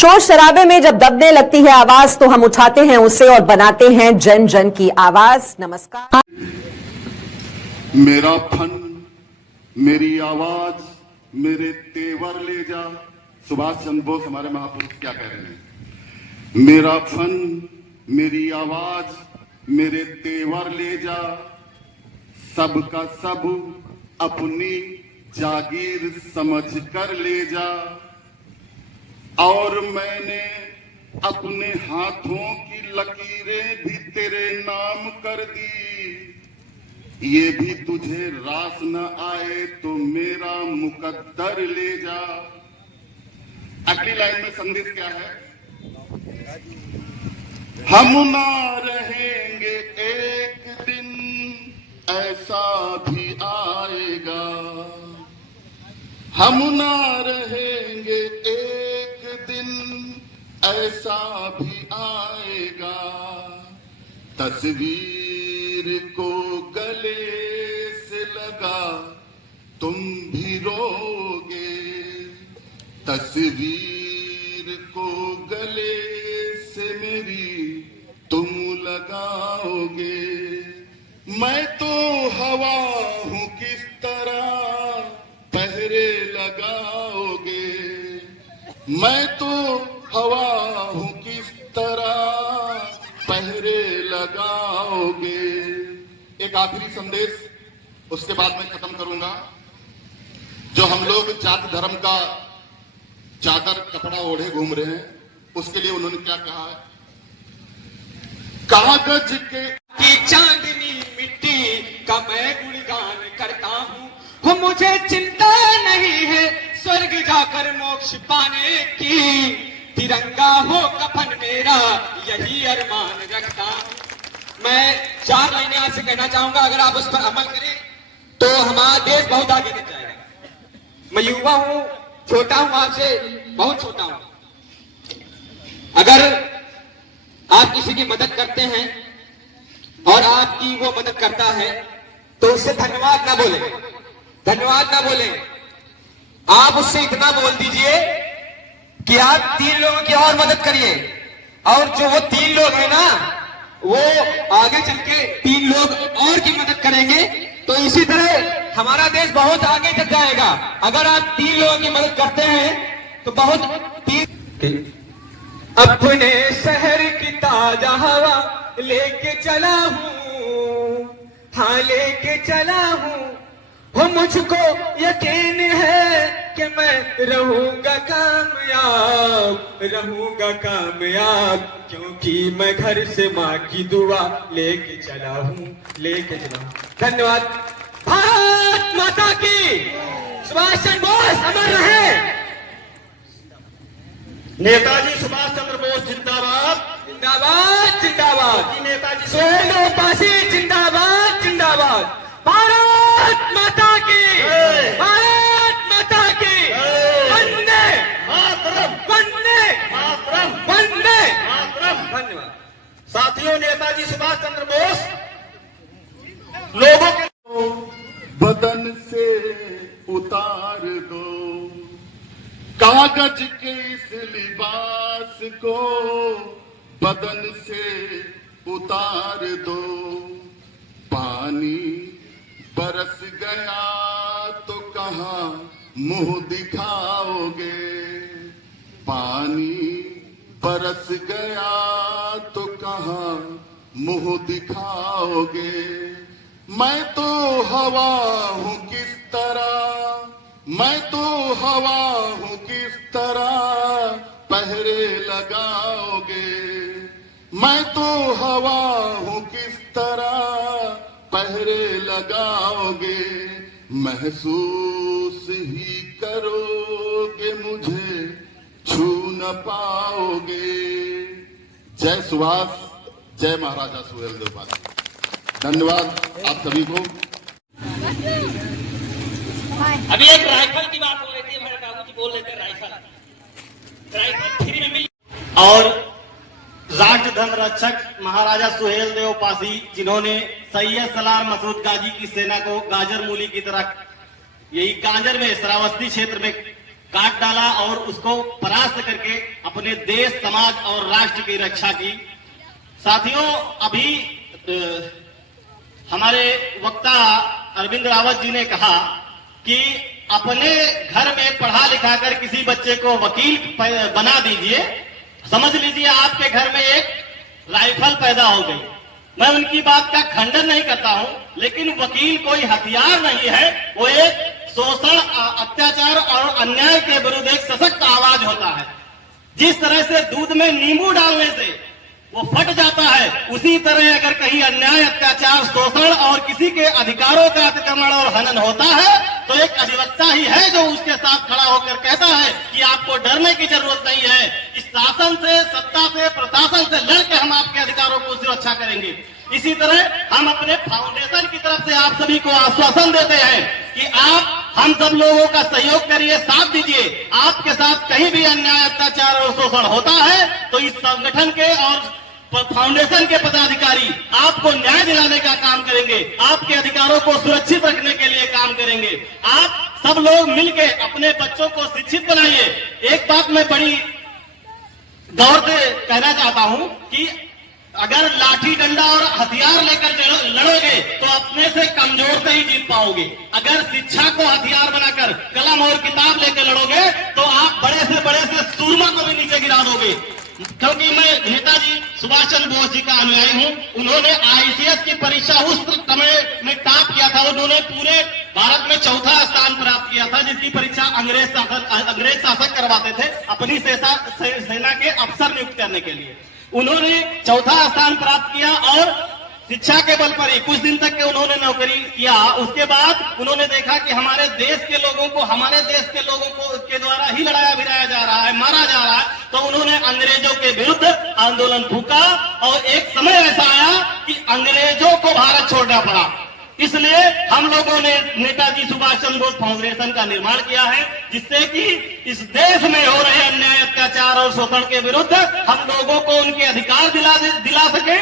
शोर शराबे में जब दबने लगती है आवाज तो हम उठाते हैं उसे और बनाते हैं जन जन की आवाज। नमस्कार। मेरा फन, मेरी आवाज, मेरे तेवर ले जा। सुभाष चंद्र बोस हमारे महापुरुष क्या कह रहे हैं? मेरा फन, मेरी आवाज, मेरे तेवर ले जा, सबका सब अपनी जागीर समझ कर ले जा। और मैंने अपने हाथों की लकीरें भी तेरे नाम कर दी। ये भी तुझे रास न आए तो मेरा मुकद्दर ले जा। अगली लाइन में संदेश क्या है? हम ना रहेंगे एक दिन ऐसा भी आएगा, हम ना रहेंगे एक दिन ऐसा भी आएगा। तस्वीर को गले से लगा तुम भी रोगे, तस्वीर को गले से मेरी तुम लगाओगे। मैं तो हवा हूं किस तरह पहरे लगाओगे, मैं तो हवा हूं किस तरह पहरे लगाओगे। एक आखिरी संदेश, उसके बाद मैं खत्म करूंगा। जो हम लोग जाति धर्म का चादर कपड़ा ओढ़े घूम रहे हैं, उसके लिए उन्होंने क्या कहा है? कागज के चांदनी मिट्टी का मैं गुणगान करता हूँ, मुझे चिंता नहीं है स्वर्ग जाकर मोक्ष पाने की। तिरंगा हो कफन मेरा यही अरमान रखता हूँ। मैं 4 लाइनें आज से कहना चाहूंगा, अगर आप उस पर अमल करें तो हमारा देश बहुत आगे तक जाएगा। मैं युवा हूं, छोटा हूं, आपसे बहुत छोटा हूं। अगर आप किसी की मदद करते हैं और आपकी वो मदद करता है तो उससे धन्यवाद ना बोले, धन्यवाद ना बोले। आप उससे इतना बोल दीजिए कि आप 3 लोगों की और मदद करिए, और जो वो 3 लोग हैं ना, वो आगे चल के 3 लोग और की मदद करेंगे। तो इसी तरह हमारा देश बहुत आगे तक जाएगा। अगर आप 3 लोगों की मदद करते हैं तो बहुत अपने शहर की ताजा हवा लेके चला हूँ, हाँ लेके चला हूँ। वो मुझको यकीन है कि मैं रहूंगा कामयाब, रहूंगा कामयाब, क्योंकि मैं घर से माँ की दुआ लेके चला हूँ, लेके चला हूँ। धन्यवाद। भारत माता की, सुभाष चंद्र बोस अमर रहे। नेताजी सुभाष चंद्र बोस जिंदाबाद, जिंदाबाद जिंदाबाद। नेताजी सुहेल देवपासी जिंदाबाद जिंदाबाद। भारत माता की, भारत माता की। वंदे मातरम, वंदे मातरम, वंदे मातरम। धन्यवाद। साथियों, नेताजी सुभाष चंद्र बोस लोगों के बदन से उतार दो कागज के इस लिबास को, बदन से उतार दो। पानी बरस गया तो कहाँ मुंह दिखाओगे, पानी बरस गया तो कहाँ मुंह दिखाओगे। मैं तो हवा हूं किस तरह, मैं तो हवा हूं किस तरह पहरे लगाओगे, मैं तो हवा हूं किस तरह पहरे लगाओगे। महसूस ही करोगे मुझे छू न पाओगे। जय सुभाष, जय महाराजा सुहेल देवपासी। धन्यवाद आप सभी को। अभी एक राइफल की बात हो रही थी, हमारे बाबू जी बोल रहे थे राइफल फ्री में मिली। और राष्ट्र धर्म रक्षक महाराजा सुहेल देवपासी, जिन्होंने सैयद सलार मसूद गाजी की सेना को गाजर मूली की तरह यही कांजर में श्रावस्ती क्षेत्र में काट डाला और उसको परास्त करके अपने देश, समाज और राष्ट्र की रक्षा की। साथियों, अभी हमारे वक्ता अरविंद रावत जी ने कहा कि अपने घर में पढ़ा लिखा कर किसी बच्चे को वकील बना दीजिए। समझ लीजिए आपके घर में एक राइफल पैदा हो गई। मैं उनकी बात का खंडन नहीं करता हूं, लेकिन वकील कोई हथियार नहीं है, वो एक शोषण, अत्याचार और अन्याय के विरुद्ध एक सशक्त आवाज होता है। जिस तरह से दूध में नींबू डालने से वो फट जाता है, उसी तरह अगर कहीं अन्याय, अत्याचार, शोषण और किसी के अधिकारों का अतिक्रमण और हनन होता है तो एक अधिवक्ता ही है जो उसके साथ खड़ा होकर कहता है कि आपको डरने की जरूरत नहीं है, इस शासन से, सत्ता से, प्रशासन से लड़के हम आपके अधिकारों को सुरक्षा करेंगे। इसी तरह हम अपने फाउंडेशन की तरफ से आप सभी को आश्वासन देते हैं कि आप हम सब लोगों का सहयोग करिए, साथ दीजिए। आपके साथ कहीं भी अन्याय, अत्याचार और शोषण होता है तो इस संगठन के और फाउंडेशन के पदाधिकारी आपको न्याय दिलाने का काम करेंगे, आपके अधिकारों को सुरक्षित रखने के लिए काम करेंगे। आप सब लोग मिलके अपने बच्चों को शिक्षित बनाइए। एक बात मैं बड़ी गौर से कहना चाहता हूं कि अगर लाठी डंडा और हथियार लेकर लड़ोगे तो अपने से कमजोर से ही जीत पाओगे। अगर शिक्षा को हथियार बनाकर कलम और किताब लेकर लड़ोगे तो आप बड़े से सूरमा को भी नीचे गिरा दोगे। क्योंकि मैं नेताजी सुभाष चंद्र बोस जी का अनुयायी हूं। उन्होंने आईसीएस की परीक्षा उस समय में टॉप किया था। उन्होंने पूरे भारत में चौथा स्थान प्राप्त किया था, जिसकी परीक्षा अंग्रेज शासक करवाते थे अपनी सेना के अफसर नियुक्त करने के लिए। उन्होंने चौथा स्थान प्राप्त किया और शिक्षा के बल पर ही कुछ दिन तक के उन्होंने नौकरी किया। उसके बाद उन्होंने देखा कि हमारे देश के लोगों को के द्वारा ही लड़ाया भिड़ाया जा रहा है, मारा जा रहा है। तो उन्होंने अंग्रेजों के विरुद्ध आंदोलन फूंका और एक समय ऐसा आया कि अंग्रेजों को भारत छोड़ना पड़ा। इसलिए हम लोगों ने नेताजी सुभाष चंद्र बोस फाउंडेशन का निर्माण किया है, जिससे कि इस देश में हो रहे अन्याय, अत्याचार और शोषण के विरुद्ध हम लोगों को उनके अधिकार दिला सके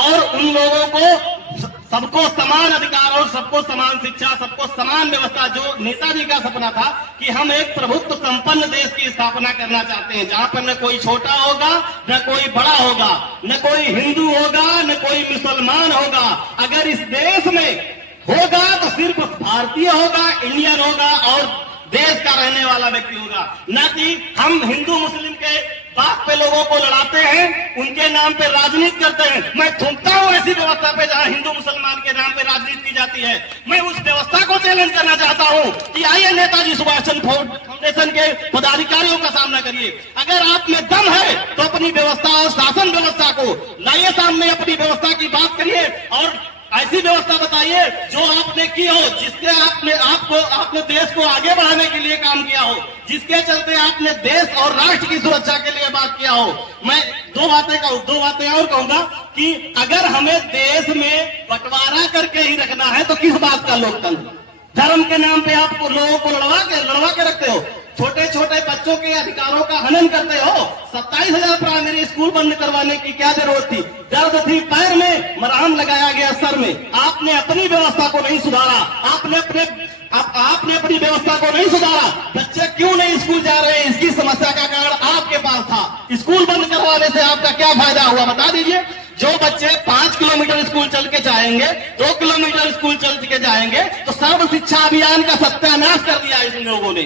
और उन लोगों को सबको समान अधिकार और सबको समान शिक्षा, सबको समान व्यवस्था, जो नेताजी का सपना था कि हम एक प्रभुत्व संपन्न देश की स्थापना करना चाहते हैं, जहां पर न कोई छोटा होगा, न कोई बड़ा होगा, न कोई हिंदू होगा, न कोई मुसलमान होगा। अगर इस देश में होगा तो सिर्फ भारतीय होगा, इंडियन होगा और देश का रहने वाला व्यक्ति होगा, न कि हम हिंदू मुस्लिम के बात पे लोगों को लड़ाते हैं, उनके नाम पे राजनीति करते हैं। मैं थूकता हूं ऐसी व्यवस्था पे जहां हिंदू मुसलमान के नाम पे राजनीति की जाती है। मैं उस व्यवस्था को चैलेंज करना चाहता हूं कि आइए नेताजी सुभाष चंद्र फाउंडेशन के पदाधिकारियों का सामना करिए। अगर आप में दम है तो अपनी व्यवस्था और शासन व्यवस्था को लाइए सामने, अपनी व्यवस्था की बात करिए और ऐसी व्यवस्था बताइए जो आपने की हो, जिससे आपने देश को आगे बढ़ाने के लिए काम किया हो, जिसके चलते आपने देश और राष्ट्र की सुरक्षा के लिए बात किया हो। मैं दो बातें और कहूंगा कि अगर हमें देश में बंटवारा करके ही रखना है तो किस बात का लोकतंत्र? धर्म के नाम पे आप लोगों को लड़वा के रखते हो, छोटे छोटे बच्चों के अधिकारों का हनन करते हो। 27,000 प्राइमरी स्कूल बंद करवाने की क्या जरूरत थी? दर्द थी पैर में, मरहम लगाया गया सर में। आपने अपनी व्यवस्था को नहीं सुधारा, आपने अपनी व्यवस्था को नहीं सुधारा। बच्चे क्यों नहीं स्कूल जा रहे हैं, इसकी समस्या का कारण आपके पास था। स्कूल बंद करवाने से आपका क्या फायदा हुआ, बता दीजिए। जो बच्चे 5 किलोमीटर स्कूल चल के जाएंगे, 2 किलोमीटर स्कूल चल के जाएंगे, तो सर्व शिक्षा अभियान का सत्यानाश कर दिया इन लोगों ने।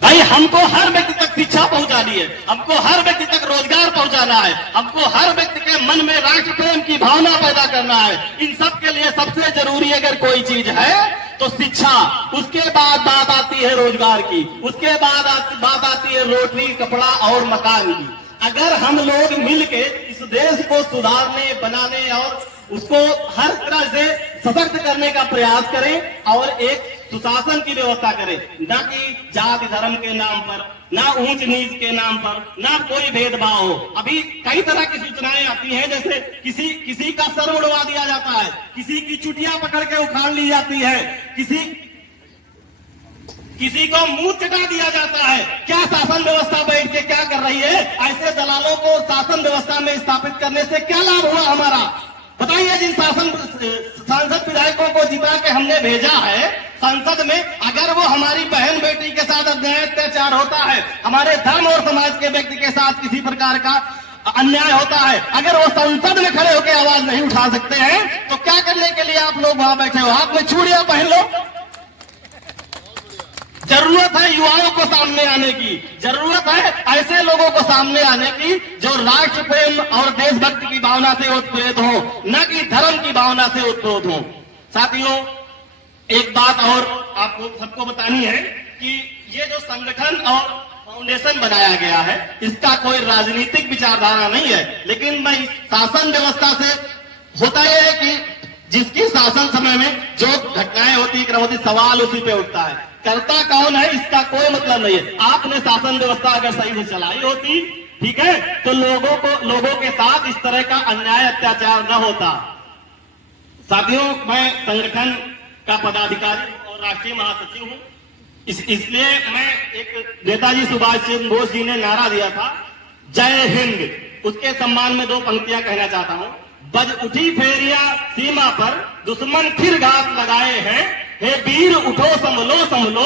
भाई, हमको हर व्यक्ति तक शिक्षा पहुंचानी है, हमको हर व्यक्ति तक रोजगार पहुंचाना है, हमको हर व्यक्ति के मन में राष्ट्र प्रेम की भावना पैदा करना है। इन सब के लिए सबसे जरूरी अगर कोई चीज है तो शिक्षा। उसके बाद बात आती है रोजगार की, उसके बाद बात आती है रोटी, कपड़ा और मकान की। अगर हम लोग मिलके इस देश को सुधारने, बनाने और उसको हर तरह से सशक्त करने का प्रयास करें और एक सुशासन की व्यवस्था करें, न कि जाति धर्म के नाम पर, ना ऊंच नीच के नाम पर, ना कोई भेदभाव हो। अभी कई तरह की सूचनाएं आती हैं, जैसे किसी का सर उड़वा दिया जाता है, किसी की चुटिया पकड़ के उखाड़ ली जाती है, किसी को मुंह चटा दिया जाता है। क्या शासन व्यवस्था बैठ के क्या कर रही है? ऐसे दलालों को शासन व्यवस्था में स्थापित करने से क्या लाभ हुआ हमारा? बताइए, जिन सांसद विधायकों को जिता के हमने भेजा है संसद में, अगर वो हमारी बहन बेटी के साथ अन्याय अत्याचार होता है, हमारे धर्म और समाज के व्यक्ति के साथ किसी प्रकार का अन्याय होता है, अगर वो संसद में खड़े होकर आवाज नहीं उठा सकते हैं, तो क्या करने के लिए आप लोग वहां बैठे हो? हाथ में चूड़ियां पहन लो। जरूरत है युवाओं को सामने आने की, जरूरत है ऐसे लोगों को सामने आने की जो राष्ट्र प्रेम और देशभक्ति की भावना से उत्प्रेरित हो, न कि धर्म की भावना से उत्प्रेरित हो। साथियों, एक बात और आपको सबको बतानी है कि ये जो संगठन और फाउंडेशन बनाया गया है, इसका कोई राजनीतिक विचारधारा नहीं है, लेकिन मैं इस शासन व्यवस्था से होता यह है कि जिसकी शासन समय में जो घटनाएं होती है, क्रमवती सवाल उसी पे उठता है। करता कौन है इसका कोई मतलब नहीं है। आपने शासन व्यवस्था अगर सही से चलाई होती, ठीक है, तो लोगों के साथ इस तरह का अन्याय अत्याचार न होता। साथियों, मैं संगठन का पदाधिकारी और राष्ट्रीय महासचिव हूं, इसलिए मैं एक नेताजी सुभाष चंद्र बोस जी ने नारा दिया था, जय हिंद, उसके सम्मान में 2 पंक्तियां कहना चाहता हूं। बज उठी फेरिया सीमा पर, दुश्मन फिर घात लगाए हैं, हे वीर उठो संभलो संभलो,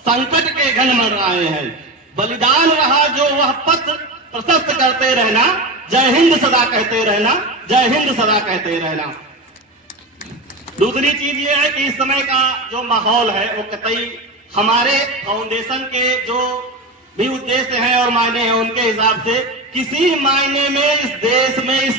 संकट के घन मंडराए हैं। बलिदान रहा जो वह पथ प्रशस्त करते रहना, जय हिंद सदा कहते रहना, जय हिंद सदा कहते रहना। दूसरी चीज ये है कि इस समय का जो माहौल है वो कतई हमारे फाउंडेशन के जो भी उद्देश्य हैं और मायने हैं उनके हिसाब से किसी मायने में इस देश में इस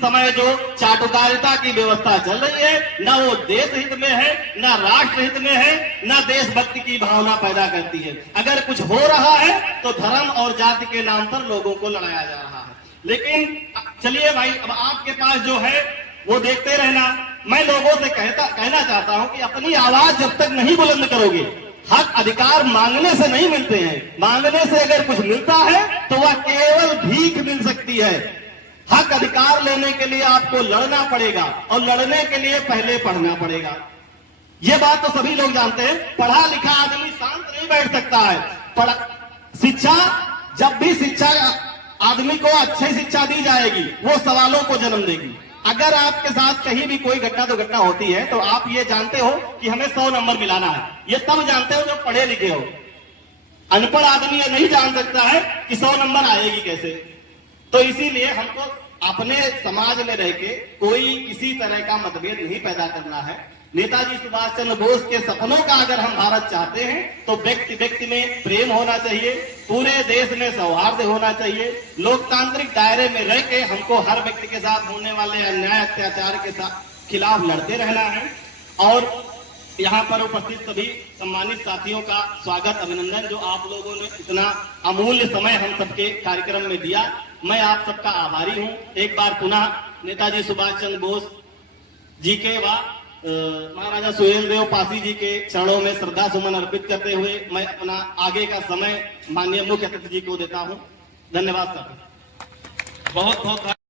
समय जो चाटुकारिता की व्यवस्था चल रही है, न वो देश हित में है, न राष्ट्र हित में है, न देशभक्ति की भावना पैदा करती है। अगर कुछ हो रहा है तो धर्म और जाति के नाम पर लोगों को लड़ाया जा रहा है। लेकिन चलिए भाई, अब आपके पास जो है वो देखते रहना। मैं लोगों से कहना चाहता हूं कि अपनी आवाज जब तक नहीं बुलंद करोगे, हक अधिकार मांगने से नहीं मिलते हैं। मांगने से अगर कुछ मिलता है तो वह केवल भीख मिल सकती है। हक अधिकार लेने के लिए आपको लड़ना पड़ेगा, और लड़ने के लिए पहले पढ़ना पड़ेगा। यह बात तो सभी लोग जानते हैं। पढ़ा लिखा आदमी शांत नहीं बैठ सकता है। शिक्षा, जब भी शिक्षा आदमी को अच्छी शिक्षा दी जाएगी, वो सवालों को जन्म देगी। अगर आपके साथ कहीं भी कोई घटना दुर्घटना होती है तो आप ये जानते हो कि हमें 100 नंबर मिलाना है, ये तब जानते हो जब पढ़े लिखे हो। अनपढ़ आदमी ये नहीं जान सकता है कि 100 नंबर आएगी कैसे। तो इसीलिए हमको अपने समाज में रह के कोई किसी तरह का मतभेद नहीं पैदा करना है। नेताजी सुभाष चंद्र बोस के सपनों का अगर हम भारत चाहते हैं तो व्यक्ति व्यक्ति में प्रेम होना चाहिए, पूरे देश में सौहार्द होना चाहिए, लोकतांत्रिक दायरे में रह के हमको हर व्यक्ति के साथ होने वाले अन्याय अत्याचार के खिलाफ लड़ते रहना है। और यहाँ पर उपस्थित सभी सम्मानित साथियों का स्वागत, अभिनंदन, जो आप लोगों ने इतना अमूल्य समय हम सबके कार्यक्रम में दिया। मैं आप सबका आभारी हूँ। एक बार पुनः नेताजी सुभाष चंद्र बोस जी के व महाराजा सुहेल देव पासी जी के चरणों में श्रद्धा सुमन अर्पित करते हुए मैं अपना आगे का समय माननीय मुख्य अतिथि जी को देता हूं। धन्यवाद सर। बहुत बहुत